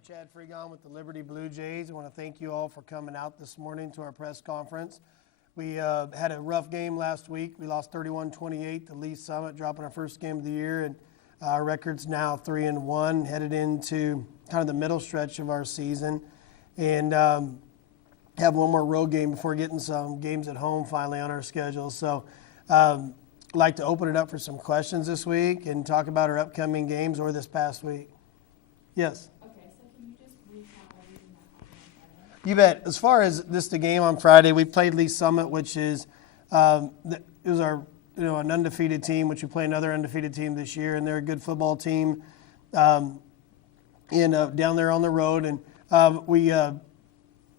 I'm Chad Freegon with the Liberty Blue Jays. I want to thank you all for coming out this morning to our press conference. We had a rough game last week. We lost 31-28 to Lee Summit, dropping our first game of the year, and our record's now 3-1, headed into kind of the middle stretch of our season, and have one more road game before getting some games at home finally on our schedule. So I'd like to open it up for some questions this week and talk about our upcoming games or this past week. Yes? Okay, so can you just recap everything that happened on Friday? You bet. As far as the game on Friday, we played Lee Summit, which is it was our an undefeated team, which we play another undefeated team this year, and they're a good football team down there on the road, and we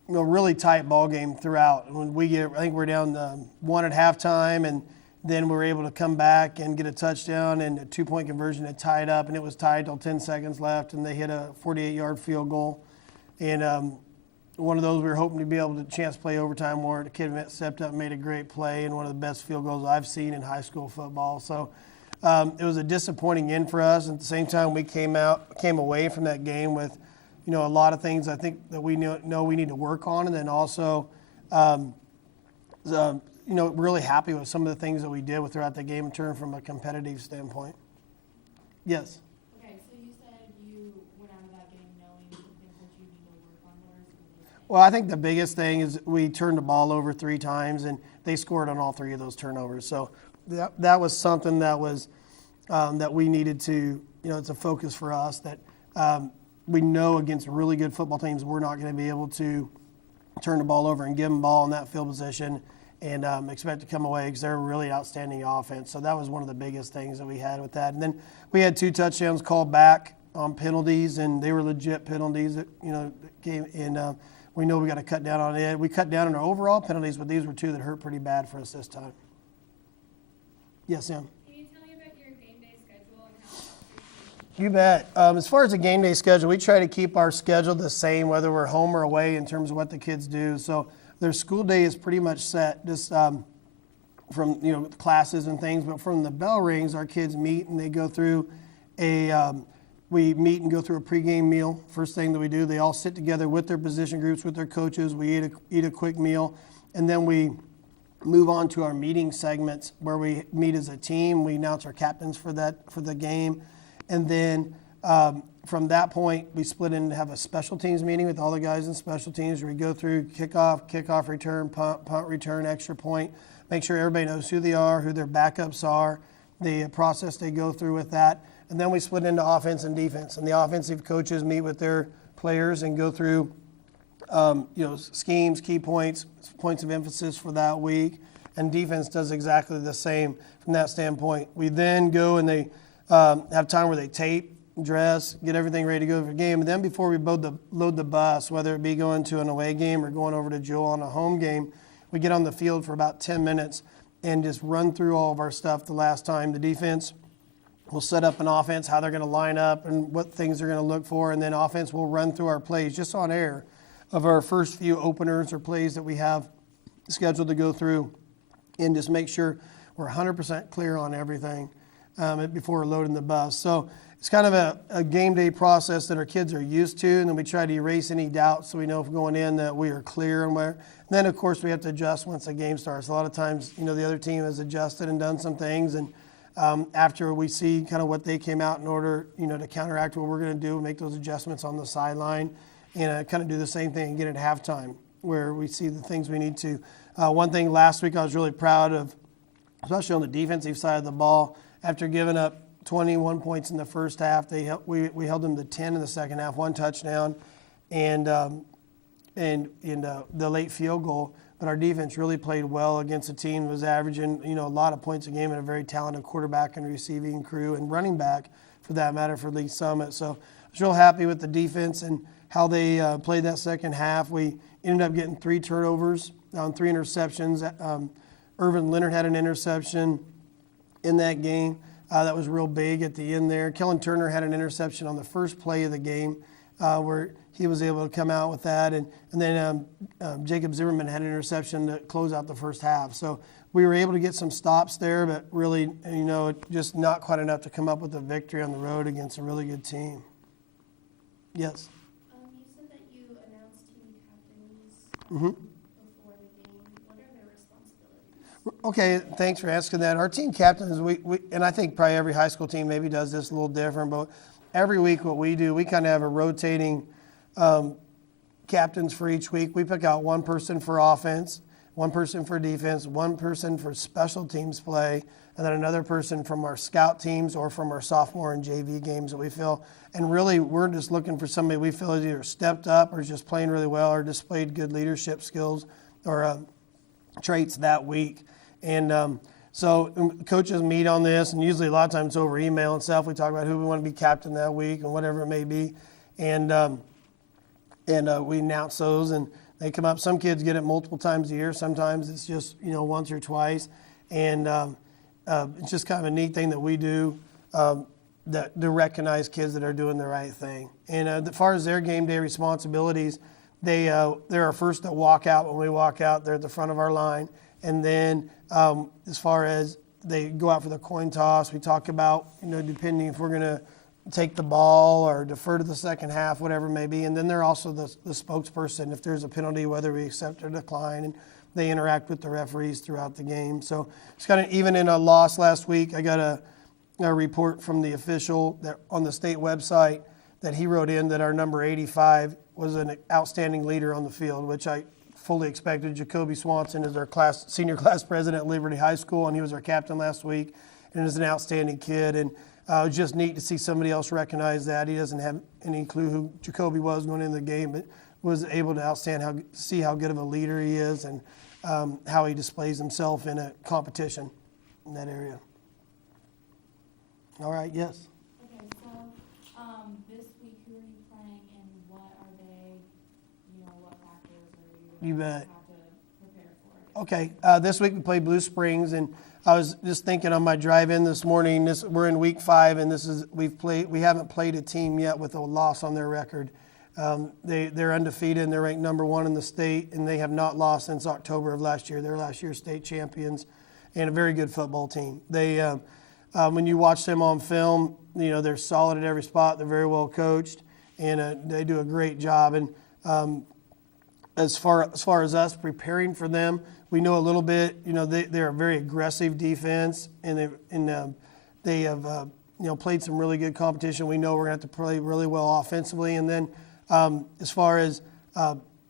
really tight ball game throughout. When I think we're down 1 at halftime, and then we were able to come back and get a touchdown and a 2-point conversion that tied up, and it was tied till 10 seconds left, and they hit a 48-yard field goal. And one of those we were hoping to be able to chance play overtime where the kid stepped up and made a great play, and one of the best field goals I've seen in high school football. So it was a disappointing end for us. At the same time, we came away from that game with a lot of things I think that we know we need to work on, and then also really happy with some of the things that we did throughout the game in terms from a competitive standpoint. Yes? Okay, so you said you went out of that game knowing some things that you need to work on. What are some of those things? Well, I think the biggest thing is we turned the ball over 3 times, and they scored on all 3 of those turnovers. So that was something that was that we needed to, it's a focus for us that we know against really good football teams we're not going to be able to turn the ball over and give them ball in that field position and expect to come away because they're a really outstanding offense. So that was one of the biggest things that we had with that. And then we had 2 touchdowns called back on penalties, and they were legit penalties that came in. We know we got to cut down on it. We cut down on our overall penalties, but these were 2 that hurt pretty bad for us this time. Yes, Sam? Can you tell me about your game day schedule and how it's You bet. As far as the game day schedule, we try to keep our schedule the same, whether we're home or away, in terms of what the kids do. So their school day is pretty much set, just from classes and things. But from the bell rings, our kids meet and they go through we meet and go through a pregame meal. First thing that we do, they all sit together with their position groups, with their coaches. We eat a quick meal, and then we move on to our meeting segments where we meet as a team. We announce our captains for the game, and then from that point we split in and have a special teams meeting with all the guys in special teams where we go through kickoff return, punt return, extra point, make sure everybody knows who they are, who their backups are, the process they go through with that. And then we split into offense and defense, and the offensive coaches meet with their players and go through schemes, key points of emphasis for that week, and defense does exactly the same from that standpoint. We then go and they have time where they tape, dress, get everything ready to go for the game, and then before we load the bus, whether it be going to an away game or going over to Jewel on a home game, we get on the field for about 10 minutes and just run through all of our stuff the last time. The defense will set up an offense, how they're going to line up and what things they're going to look for, and then offense will run through our plays just on air of our first few openers or plays that we have scheduled to go through, and just make sure we're 100% clear on everything before loading the bus. So it's kind of a game day process that our kids are used to, and then we try to erase any doubts so we know if going in that we are clear and where. And then, of course, we have to adjust once the game starts. A lot of times, the other team has adjusted and done some things, and after we see kind of what they came out in order, to counteract what we're going to do, make those adjustments on the sideline, and kind of do the same thing again at halftime, where we see the things we need to. One thing last week I was really proud of, especially on the defensive side of the ball, after giving up 21 points in the first half, we held them to 10 in the second half, 1 touchdown, and the late field goal. But our defense really played well against a team that was averaging, a lot of points a game and a very talented quarterback and receiving crew and running back, for that matter, for Lee Summit. So I was real happy with the defense and how they played that second half. We ended up getting 3 turnovers on 3 interceptions. Irvin Leonard had an interception in that game. That was real big at the end there. Kellen Turner had an interception on the first play of the game where he was able to come out with that. And then Jacob Zimmerman had an interception to close out the first half. So we were able to get some stops there, but really, just not quite enough to come up with a victory on the road against a really good team. Yes? before the game? What are their responsibilities? Okay, thanks for asking that. Our team captains, and I think probably every high school team maybe does this a little different, but every week what we do, we kind of have a rotating captains for each week. We pick out one person for offense, one person for defense, one person for special teams play, and then another person from our scout teams or from our sophomore and JV games that we feel. And really, we're just looking for somebody we feel has either stepped up or is just playing really well or displayed good leadership skills or traits that week. And so coaches meet on this, and usually a lot of times it's over email and stuff. We talk about who we want to be captain that week and whatever it may be. And we announce those, and they come up. Some kids get it multiple times a year. Sometimes it's just, once or twice. And it's just kind of a neat thing that we do to recognize kids that are doing the right thing. And as far as their game day responsibilities, they're our first to walk out. When we walk out, they're at the front of our line. And then as far as they go out for the coin toss, we talk about, depending if we're going to take the ball or defer to the second half, whatever it may be. And then they're also the spokesperson if there's a penalty, whether we accept or decline. And they interact with the referees throughout the game. So it's kind of, even in a loss last week, I got a report from the official that on the state website that he wrote in that our number 85 was an outstanding leader on the field, which I fully expected. Jacoby Swanson is our senior class president at Liberty High School, and he was our captain last week, and is an outstanding kid. And it was just neat to see somebody else recognize that. He doesn't have any clue who Jacoby was going into the game, but was able to see how good of a leader he is and how he displays himself in a competition in that area. All right, yes. Okay, so, this week, who are you playing and what are they, what factors are You you bet. have to prepare for? Okay, this week we played Blue Springs, and I was just thinking on my drive in this morning. We're in week 5, and we haven't played a team yet with a loss on their record. They're undefeated, and they're ranked number 1 in the state, and they have not lost since October of last year. They're last year's state champions, and a very good football team. They, when you watch them on film, they're solid at every spot. They're very well coached, and they do a great job. And as far as us preparing for them, we know a little bit. They're a very aggressive defense, and they have played some really good competition. We know we're going to have to play really well offensively, and then as far as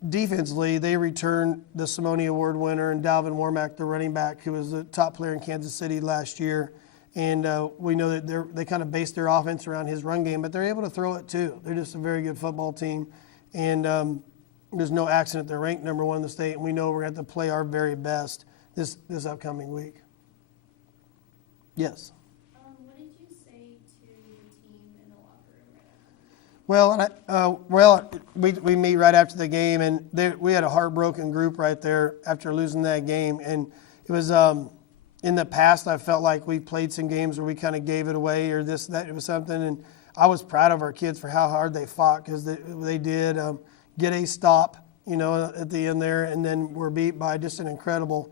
defensively, they returned the Simone Award winner and Dalvin Warmack, the running back, who was the top player in Kansas City last year. And we know that they kind of base their offense around his run game, but they're able to throw it too. They're just a very good football team. And there's no accident they're ranked number 1 in the state, and we know we're going to have to play our very best this upcoming week. Yes? What did you say to the team in the locker room right after? We meet right after the game, and we had a heartbroken group right there after losing that game. And it was in the past, I felt like we played some games where we kind of gave it away or this, that, it was something. And I was proud of our kids for how hard they fought, because they did get a stop, at the end there, and then were beat by just an incredible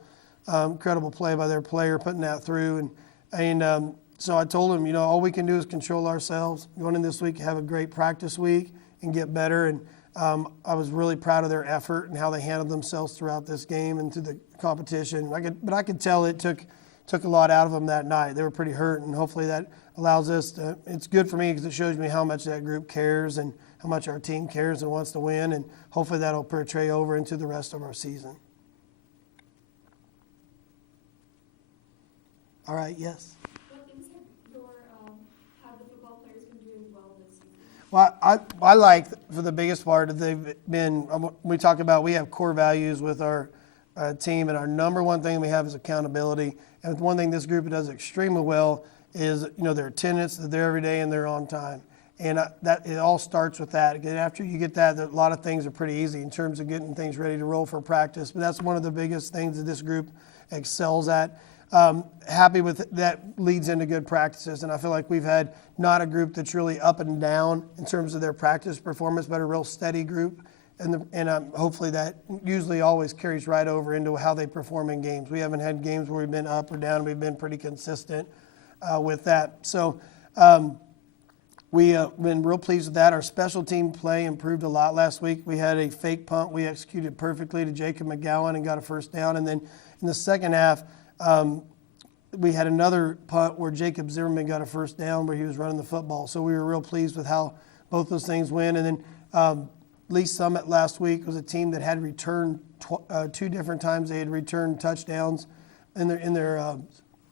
play by their player putting that through. And so I told them, all we can do is control ourselves. Going in this week, have a great practice week and get better. And I was really proud of their effort and how they handled themselves throughout this game and through the competition. But I could tell it took a lot out of them that night. They were pretty hurt, and hopefully that allows us to. It's good for me because it shows me how much that group cares and how much our team cares and wants to win, and hopefully that'll portray over into the rest of our season. All right, yes. What things have the football players been doing well this season? Well, I like, for the biggest part, that they've been, we have core values with our team, and our number 1 thing we have is accountability. And one thing this group does extremely well is, their attendance, they're there every day, and they're on time. And that it all starts with that. Again, after you get that, a lot of things are pretty easy in terms of getting things ready to roll for practice. But that's one of the biggest things that this group excels at. Happy with that leads into good practices, and I feel like we've had not a group that's really up and down in terms of their practice performance, but a real steady group, and hopefully that usually always carries right over into how they perform in games. We haven't had games where we've been up or down. We've been pretty consistent with that. So we been real pleased with that. Our special team play improved a lot last week. We had a fake punt we executed perfectly to Jacob McGowan and got a first down. And then in the second half, we had another punt where Jacob Zimmerman got a first down where he was running the football. So we were real pleased with how both those things went. And then Lee Summit last week was a team that had returned 2 different times. They had returned touchdowns in their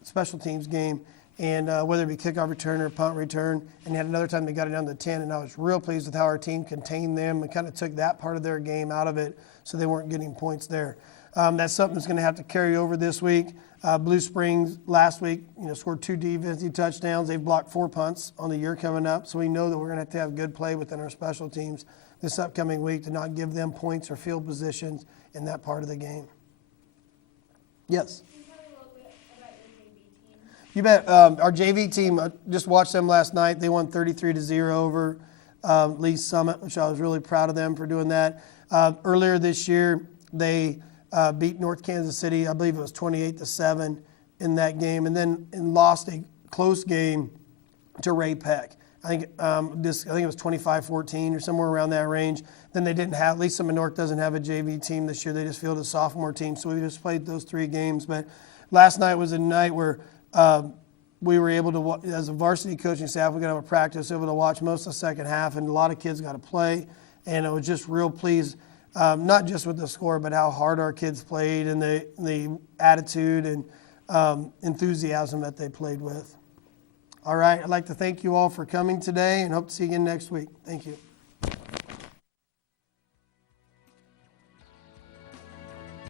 special teams game, and whether it be kickoff return or punt return. And had another time they got it down to 10, and I was real pleased with how our team contained them and kind of took that part of their game out of it so they weren't getting points there. That's something that's going to have to carry over this week. Blue Springs last week, scored 2 defensive touchdowns. They've blocked 4 punts on the year coming up, so we know that we're going to have good play within our special teams this upcoming week to not give them points or field positions in that part of the game. Yes? Can you tell me a little bit about your JV team? You bet. Our JV team, I just watched them last night. They won 33-0 over Lee Summit, which I was really proud of them for doing that. Earlier this year, they beat North Kansas City. I believe it was 28-7 in that game, and then lost a close game to Ray Peck. I think it was 25-14 or somewhere around that range. Then they didn't have, Lee Summit North doesn't have a JV team this year. They just fielded a sophomore team, so we just played those 3 games. But last night was a night where we were able to, as a varsity coaching staff, we got to have a practice, able to watch most of the second half, and a lot of kids got to play. And I was just real pleased, not just with the score, but how hard our kids played and the attitude and enthusiasm that they played with. All right, I'd like to thank you all for coming today and hope to see you again next week. Thank you.